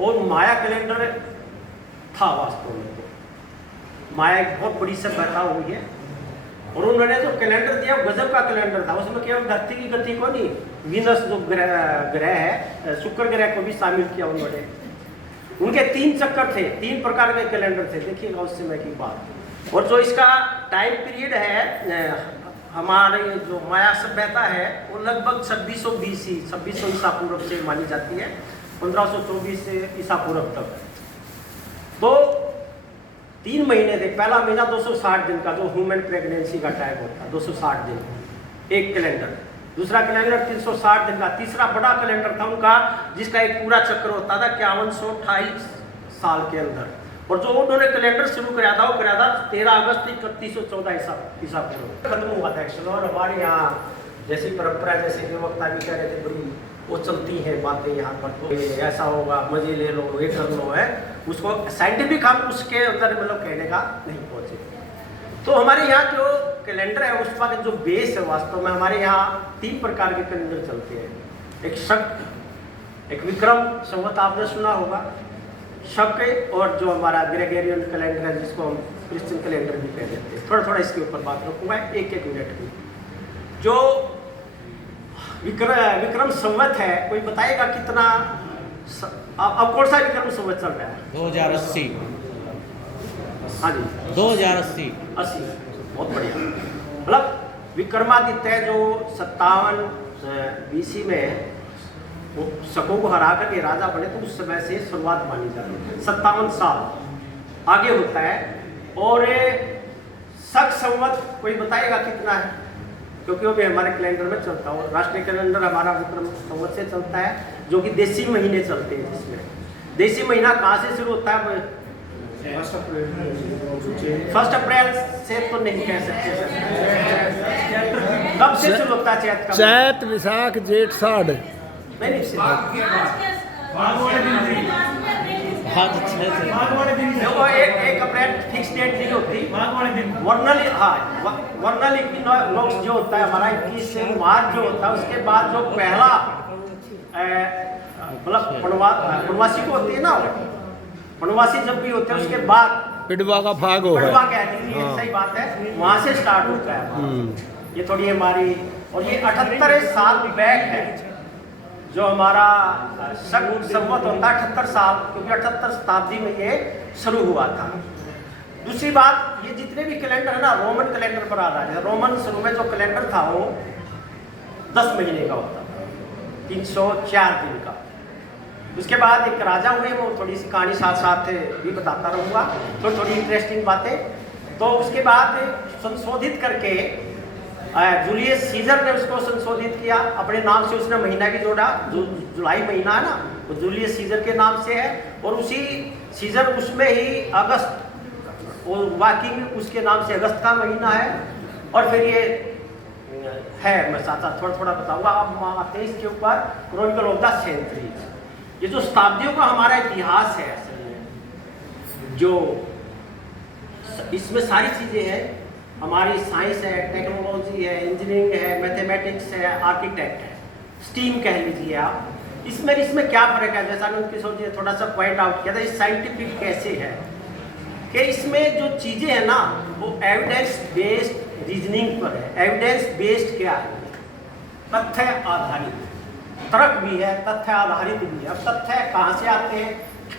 और माया कैलेंडर था वास्तव में। तो माया एक बहुत बड़ी सभ्यता हुई है और उन्होंने जो कैलेंडर दिया गजब का कैलेंडर था। उसमें केवल धरती की गति को नहीं, वीनस जो ग्रह है, शुक्र ग्रह को भी शामिल किया उन्होंने। उनके 3 चक्कर थे, 3 प्रकार के कैलेंडर थे, देखिएगा उस समय की बात। और जो इसका टाइम पीरियड है हमारे जो माया सभ्यता है वो लगभग 2600 BC 2600 ईसा पूर्व से मानी जाती है, 1524 से ईसा पूर्व तक। तो 3 महीने थे। पहला महीना 260 दिन का जो ह्यूमन प्रेगनेंसी का टाइम होता है, 260 दिन एक कैलेंडर। दूसरा कैलेंडर 360 दिन का। तीसरा बड़ा कैलेंडर था उनका जिसका एक पूरा चक्र होता था 5128 साल के अंदर। और जो उन्होंने कैलेंडर शुरू कराया था वो कराया था 13 अगस्त 3114 ईसा पूर्व खत्म हुआ था एक्चुअली। और हमारे यहाँ जैसी परंपरा, जैसे कि वक्ता भी कह रहे थे, बड़ी वो चलती है बातें यहाँ पर, तो ऐसा होगा, मजे ले लो, ये कर लो है, उसको साइंटिफिक हम उसके अंदर मतलब कहने का नहीं पहुँचे। तो हमारे यहाँ जो कैलेंडर है उसका जो बेस है, वास्तव में हमारे यहाँ 3 प्रकार के कैलेंडर चलते हैं। एक शक, एक विक्रम संवत आपने सुना होगा, शक, और जो हमारा ग्रेगोरियन कैलेंडर है जिसको हम क्रिश्चियन कैलेंडर भी कह देते हैं। थोड़ा थोड़ा इसके ऊपर बात रखूँगा 1-1 मिनट की। जो विक्रम संवत है, कोई बताएगा कितना? अब कौन सा विक्रम संवत चल रहा है? 2080। हाँ जी, 2080। 80, बहुत बढ़िया। मतलब विक्रमादित्य जो 57 BC में वो शकों को हरा करके राजा बने, तो उस समय से शुरुआत मानी जाती है। 57 साल आगे होता है। और शक संवत कोई बताएगा कितना है? क्योंकि वो भी हमारे कैलेंडर में चलता है। राष्ट्रीय कैलेंडर हमारा विक्रम संवत से चलता है, जो कि देसी महीने चलते हैं। जिसमें देसी महीना कहाँ से शुरू होता है? 1 अप्रैल से तो नहीं कह सकते। कब से शुरू होता है? चैत का? चैत, विशाख, जेठ, साढ़। नहीं, देखो 1 अप्रैल फिक्स डेट नहीं होती। वर्नल, हाँ, वर्नल इक्विनॉक्स जो होता है हमारा 21 मार्च जो होता है, उसके बाद जो पहला मतलब पूर्णवासी को होती है ना, पूर्णवासी जब भी होते हैं उसके बाद पिडवा का भाग हो पिडवा कहते हैं, सही बात है, वहाँ से स्टार्ट होता है। ये थोड़ी हमारी, और ये 78 साल बैक है जो हमारा संवत होता है, 78 साल, क्योंकि 78 शताब्दी में ये शुरू हुआ था। दूसरी बात, ये जितने भी कैलेंडर है ना, रोमन कैलेंडर पर आधारित है। रोमन शुरू में जो कैलेंडर था वो 10 महीने का होता था, 304 दिन का। उसके बाद एक राजा हुए, वो थोड़ी सी कहानी साथ साथ भी बताता रहूँगा, तो थोड़ी इंटरेस्टिंग बातें। तो उसके बाद संशोधित करके जूलियस सीजर ने उसको संशोधित किया, अपने नाम से उसने महीना भी जोड़ा। जुलाई महीना है ना, वो जूलियस सीजर के नाम से है। और उसी सीजर उसमें ही अगस्त, और वाकिंग उसके नाम से अगस्त का महीना है। और फिर ये है, मैं साथ साथ थोड़ा थोड़ा बताऊंगा। अब आते हैं इसके ऊपर क्रॉनिकल ऑफ द सेंचुरीज। ये जो शताब्दियों का हमारा इतिहास है असल में, जो इसमें सारी चीज़ें हैं, हमारी साइंस है, टेक्नोलॉजी है, इंजीनियरिंग है, मैथमेटिक्स है, आर्किटेक्ट है, स्टीम कह लीजिए आप। इसमें क्या फ़र्क है? जैसा मैंने उनकी सोचिए थोड़ा सा पॉइंट आउट किया था, ये साइंटिफिक कैसे है कि इसमें जो चीज़ें हैं ना वो एविडेंस बेस्ड रीजनिंग पर है। एविडेंस बेस्ड क्या है? तथ्य आधारित। तर्क भी है, तथ्य आधारित भी है। अब तथ्य कहाँ से आते हैं?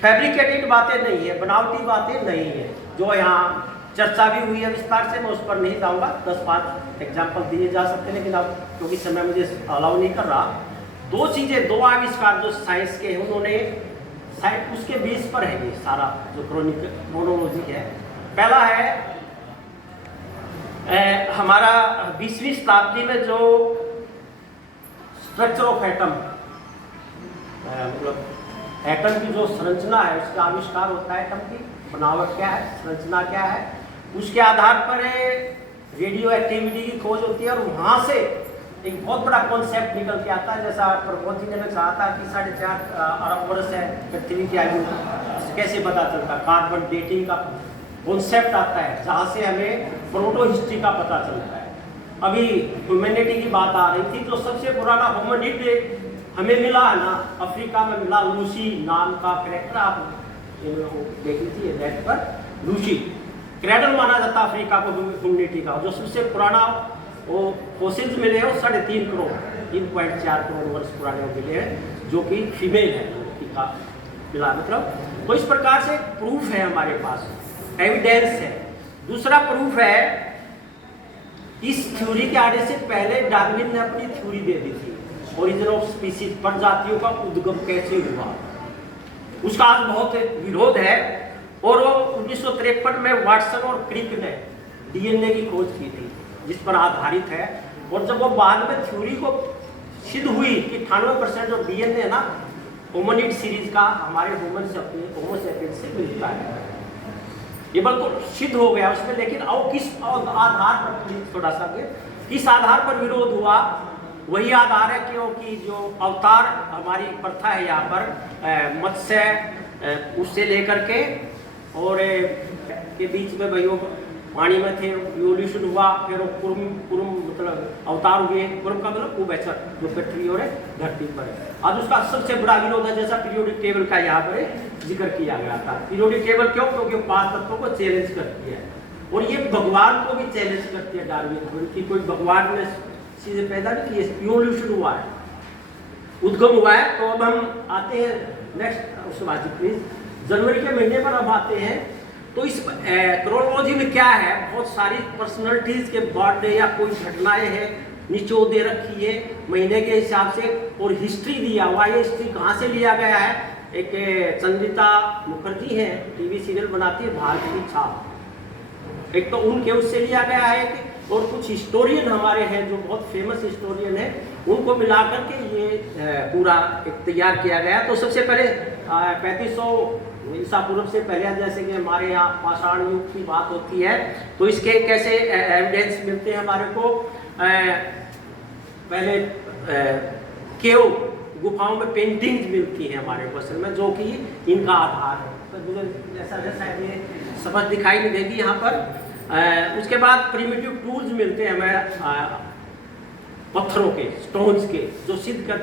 फैब्रिकेटेड बातें नहीं है, बनावटी बातें नहीं है, जो यहाँ चर्चा भी हुई है विस्तार से, मैं उस पर नहीं जाऊँगा। 10-5 एग्जाम्पल दिए जा सकते हैं, लेकिन अब क्योंकि समय मुझे अलाउ नहीं कर रहा। 2 चीज़ें, 2 आविष्कार जो साइंस के हैं, उन्होंने साइंस उसके बेस पर है ये सारा जो क्रोनोलॉजी है। पहला है हमारा 20वीं शताब्दी में जो स्ट्रक्चर ऑफ एटम, मतलब एटम की जो संरचना है उसका आविष्कार होता है। एटम की बनावट क्या है, संरचना क्या है, उसके आधार पर रेडियो एक्टिविटी की खोज होती है। और वहाँ से एक बहुत बड़ा कॉन्सेप्ट निकल के आता है, जैसा प्रमोद जी ने कहा था कि 4.5 अरब वर्ष है पृथ्वी की आयु, कैसे पता चलता है? कार्बन डेटिंग का कॉन्सेप्ट आता है, जहाँ से हमें प्रोटो हिस्ट्री का पता चलता है। अभी ह्यूमैनिटी की बात आ रही थी, जो सबसे पुराना होमिनिड हमें मिला है ना, अफ्रीका में मिला लूसी नाम का करेक्टर, आप देख लीजिए नेट पर, लूसी क्रैडल माना जाता है अफ्रीका को ह्यूमैनिटी का। जो सबसे पुराना वो फोसिल्स मिले हैं 3.5 करोड़ 3.4 करोड़ वर्ष पुराने मिले हैं, जो कि फीमेल है लड़की का मिला, मतलब तो इस प्रकार से प्रूफ है हमारे पास, एविडेंस है। दूसरा प्रूफ है, इस थ्योरी के आने से पहले डार्विन ने अपनी थ्योरी दे दी थी, ओरिजिन ऑफ स्पीसीज, प्रजातियों का उद्गम कैसे हुआ, उसका आज बहुत विरोध है। और वो 1953 में वाटसन और क्रिक ने डीएनए की खोज की थी, जिस पर आधारित है। और जब वो बाद में थ्योरी को सिद्ध हुई कि 98% जो डीएनए है ना होमोनिड सीरीज का हमारे होमो सेपियंस से मिलता है, ये बिल्कुल सिद्ध हो गया उसमें। लेकिन अब किस आधार पर, थोड़ा सा किस आधार पर विरोध हुआ, वही आधार है क्योंकि जो अवतार हमारी प्रथा है यहाँ पर मत्स्य उससे लेकर के और के बीच में भाइयों पानी में थे, इवोल्यूशन हुआ, फिर कुरुम मतलब अवतार हुए। कुरुम का मतलब कुबेचर जो पृथ्वी और धरती पर है। आज उसका सबसे बड़ा विरोध है, जैसा पीरियोडिक टेबल का यहाँ पर जिक्र किया गया था। पीरियोडिक टेबल क्यों? क्योंकि 5 तत्वों को चैलेंज करती है और ये भगवान को भी चैलेंज करती है डार्विन थ्योरी कि कोई भगवान ने चीजें पैदा नहीं की, इवोल्यूशन हुआ है, उद्गम हुआ है। तो अब हम आते हैं नेक्स्ट उसके बाद प्लीज, जनवरी के महीने पर अब आते हैं। तो इस क्रोनोलॉजी में क्या है, बहुत सारी पर्सनैलिटीज के बर्थडे या कोई घटनाएं हैं निचोड़ दे रखी है महीने के हिसाब से, और हिस्ट्री दिया हुआ है। हिस्ट्री कहाँ से लिया गया है? एक चंद्रिता मुखर्जी है, टीवी सीरियल बनाती है भारत की छाप, एक तो उनके उससे लिया गया है, और कुछ हिस्टोरियन हमारे हैं जो बहुत फेमस हिस्टोरियन है, उनको मिलाकर के ये पूरा एक तैयार किया गया। तो सबसे पहले 3500 ईसा पूर्व से पहले, जैसे कि हमारे यहाँ पाषाण युग की बात होती है, तो इसके कैसे एविडेंस मिलते हैं हमारे को। पहले केव गुफाओं में पेंटिंग्स मिलती हैं हमारे को असल में, जो कि इनका आधार है। तो जैसा जैसा ये समझ दिखाई नहीं देगी यहाँ पर। उसके बाद प्रिमिटिव टूल्स मिलते हैं हमें पत्थरों के, स्टोन्स के, जो सिद्ध कर